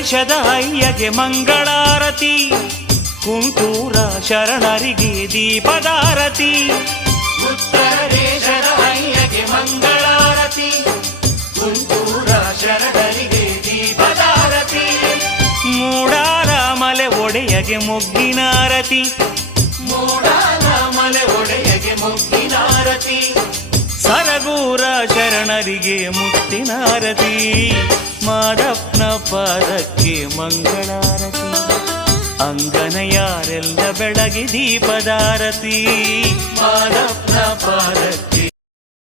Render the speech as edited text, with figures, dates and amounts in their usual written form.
ದೇಶದ ಅಯ್ಯಗೆ ಮಂಗಳಾರತಿ, ಕುಂಟೂರ ಶರಣರಿಗೆ ದೀಪದಾರತಿ. ಉತ್ತರ ದೇಶದ ಅಯ್ಯಗೆ ಮಂಗಳಾರತಿ, ಕುಂಟೂರ ಶರಣರಿಗೆ ದೀಪದಾರತಿ. ಮೂಡಾರ ಮಲೆ ಒಡೆಯಗೆ ಮೊಗ್ಗಿನಾರತಿ, ಮೂಡಾರ ಮಲೆ ಒಡೆಯಗೆ ಮೊಗ್ಗಿನಾರತಿ. ಸರಗೂರ ಶರಣರಿಗೆ ಮುತ್ತಿನಾರತಿ, ಮಾದಪ್ಪನ ಪಾದಕ್ಕೆ ಮಂಗಳಾರತಿ. ಅಂಗನಯಾರೆಲ್ಲ ಬೆಳಗಿ ದೀಪದಾರತಿ, ಮಾದಪ್ಪನ ಪಾದಕ್ಕೆ